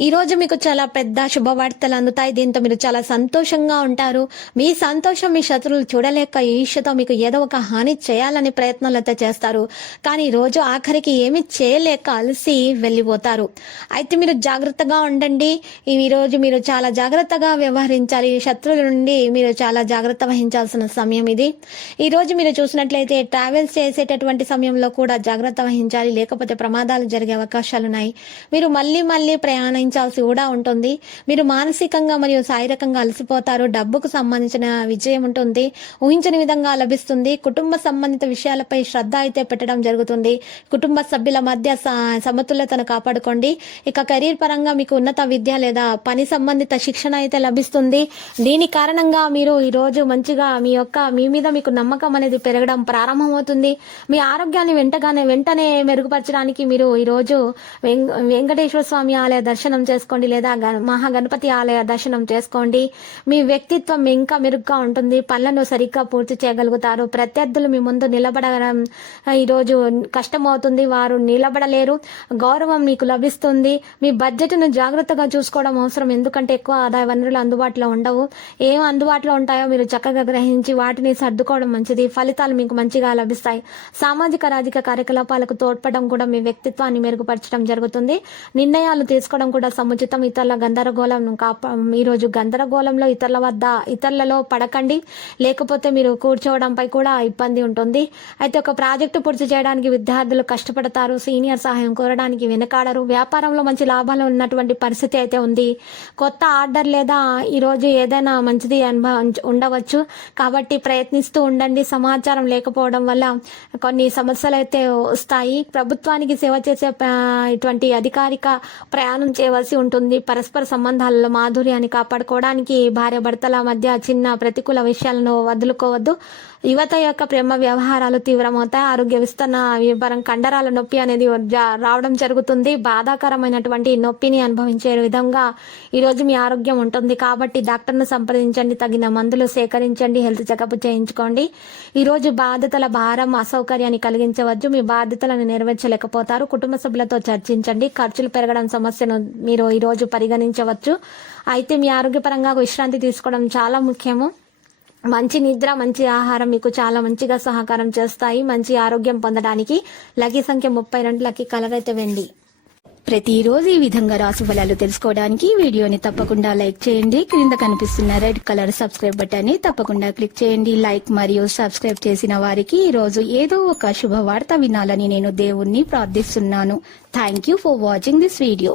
ఈ రోజు మీకు చాలా పెద్ద శుభవార్తలు అందుతాయి. దీంతో మీరు చాలా సంతోషంగా ఉంటారు. మీ సంతోషం మీ శత్రువులు చూడలేక ఈర్ష్యతో మీకు ఏదో ఒక హాని చేయాలని ప్రయత్నాలు అయితే చేస్తారు. కానీ ఈ రోజు ఆఖరికి ఏమి చేయలేక అలసి వెళ్ళిపోతారు. అయితే మీరు జాగ్రత్తగా ఉండండి. ఈ రోజు మీరు చాలా జాగ్రత్తగా వ్యవహరించాలి. శత్రువుల నుండి మీరు చాలా జాగ్రత్త వహించాల్సిన సమయం ఇది. ఈ రోజు మీరు చూసినట్లయితే ట్రావెల్స్ చేసేటటువంటి సమయంలో కూడా జాగ్రత్త వహించాలి. లేకపోతే ప్రమాదాలు జరిగే అవకాశాలు ఉన్నాయి. మీరు మళ్ళీ మళ్ళీ ప్రయాణం ప్రయాణించాల్సి కూడా ఉంటుంది. మీరు మానసికంగా మరియు శారీరకంగా అలసిపోతారు. డబ్బుకు సంబంధించిన విజయం ఉంటుంది. ఊహించని విధంగా లభిస్తుంది. కుటుంబ సంబంధిత విషయాలపై శ్రద్ధ అయితే పెట్టడం జరుగుతుంది. కుటుంబ సభ్యుల మధ్య స- సమతుల్యతను కాపాడుకోండి. ఇక కెరీర్ పరంగా మీకు ఉన్నత విద్య లేదా పని సంబంధిత శిక్షణ అయితే లభిస్తుంది. దీని కారణంగా మీరు ఈరోజు మంచిగా మీ యొక్క మీ మీద మీకు నమ్మకం అనేది పెరగడం ప్రారంభమవుతుంది. మీ ఆరోగ్యాన్ని వెంటగానే వెంటనే మెరుగుపరచడానికి మీరు ఈరోజు వెంకటేశ్వర స్వామి ఆలయ దర్శనం చేసుకోండి లేదా మహాగణపతి ఆలయ దర్శనం చేసుకోండి. మీ వ్యక్తిత్వం ఇంకా మెరుగ్గా ఉంటుంది. పనులను సరిగ్గా పూర్తి చేయగలుగుతారు. ప్రత్యర్థులు మీ ముందు నిలబడడం ఈరోజు కష్టమవుతుంది. వారు నిలబడలేరు. గౌరవం మీకు లభిస్తుంది. మీ బడ్జెట్ను జాగ్రత్తగా చూసుకోవడం అవసరం. ఎందుకంటే ఎక్కువ ఆదాయ వనరులు అందుబాటులో ఉండవు. ఏం అందుబాటులో ఉంటాయో మీరు చక్కగా గ్రహించి వాటిని సర్దుకోవడం మంచిది. ఫలితాలు మీకు మంచిగా లభిస్తాయి. సామాజిక రాజకీయ కార్యకలాపాలకు తోడ్పడడం కూడా మీ వ్యక్తిత్వాన్ని మెరుగుపరచడం జరుగుతుంది. నిర్ణయాలు తీసుకోవడం కూడా సముచితం ఇతరుల గందరగోళం ఈరోజు గందరగోళంలో ఇతరుల వద్ద ఇతరులలో పడకండి. లేకపోతే మీరు కూర్చోవడంపై కూడా ఇబ్బంది ఉంటుంది. అయితే ఒక ప్రాజెక్టు పూర్తి చేయడానికి విద్యార్థులు కష్టపడతారు. సీనియర్ సహాయం కోరడానికి వెనకాడరు. వ్యాపారంలో మంచి లాభాలు ఉన్నటువంటి పరిస్థితి అయితే ఉంది. కొత్త ఆర్డర్ లేదా ఈరోజు ఏదైనా మంచిది అనుభవం ఉండవచ్చు. కాబట్టి ప్రయత్నిస్తూ ఉండండి. సమాచారం లేకపోవడం వల్ల కొన్ని సమస్యలు అయితే వస్తాయి. ప్రభుత్వానికి సేవ చేసే ఇటువంటి అధికారిక ప్రయాణం చే చేయవలసి ఉంటుంది. పరస్పర సంబంధాలలో మాధుర్యాన్ని కాపాడుకోవడానికి భార్య భర్తల మధ్య చిన్న ప్రతికూల విషయాలను వదులుకోవద్దు. యువత యొక్క ప్రేమ వ్యవహారాలు తీవ్రమవుతాయి. ఆరోగ్య విస్తరణ వివరం కండరాల నొప్పి అనేది రావడం జరుగుతుంది. బాధాకరమైనటువంటి నొప్పిని అనుభవించే విధంగా ఈరోజు మీ ఆరోగ్యం ఉంటుంది. కాబట్టి డాక్టర్ను సంప్రదించండి. తగిన మందులు సేకరించండి. హెల్త్ చెకప్ చేయించుకోండి. ఈరోజు బాధ్యతల భారం అసౌకర్యాన్ని కలిగించవచ్చు మీ బాధ్యతలను నెరవేర్చలేకపోతారు. కుటుంబ సభ్యులతో చర్చించండి. ఖర్చులు పెరగడం సమస్యను మీరు ఈరోజు పరిగణించవచ్చు. అయితే మీ ఆరోగ్యపరంగా విశ్రాంతి తీసుకోవడం చాలా ముఖ్యము. మంచి నిద్ర మంచి ఆహారం మీకు చాలా మంచిగా సహకారం చేస్తాయి. మంచి ఆరోగ్యం పొందడానికి లక్కీ సంఖ్య ముప్పై రెండు లక్కీ కలగైతే వెండి. ప్రతిరోజు ఈ విధంగా రాశి ఫలాలు తెలుసుకోవడానికి వీడియోని తప్పకుండా లైక్ చేయండి. క్రింద కనిపిస్తున్న రెడ్ కలర్ సబ్స్క్రైబ్ బటన్ని తప్పకుండా క్లిక్ చేయండి. లైక్ మరియు సబ్స్క్రైబ్ చేసిన వారికి ఈ రోజు ఏదో ఒక శుభవార్త వినాలని నేను దేవుణ్ణి ప్రార్థిస్తున్నాను. Thank you for watching this video